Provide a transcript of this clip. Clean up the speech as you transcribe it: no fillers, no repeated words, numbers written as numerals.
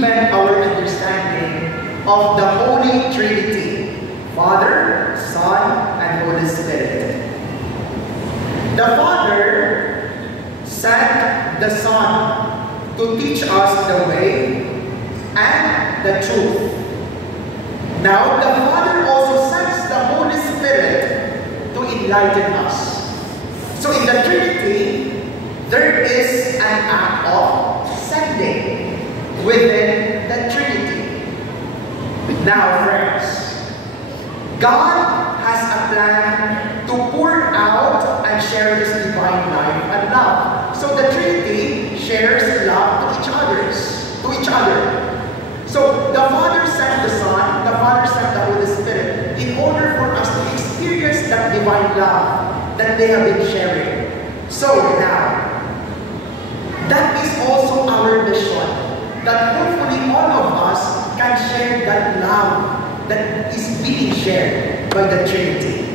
deepen our understanding of the Holy Trinity, Father, Son, and Holy Spirit. The Father sent the Son to teach us the way and the truth. Now, the Father also sends the Holy Spirit to enlighten us. So in the Trinity, there is an act of sending within the Trinity. Now, friends, God has a plan to pour out and share His divine life and love. So the Trinity shares love to each other. So the Father sent the Son, the Father sent the Holy Spirit in order for us to experience that divine love that they have been sharing. So now, that is also our mission, that hopefully all of us can share that love that is being shared by the Trinity.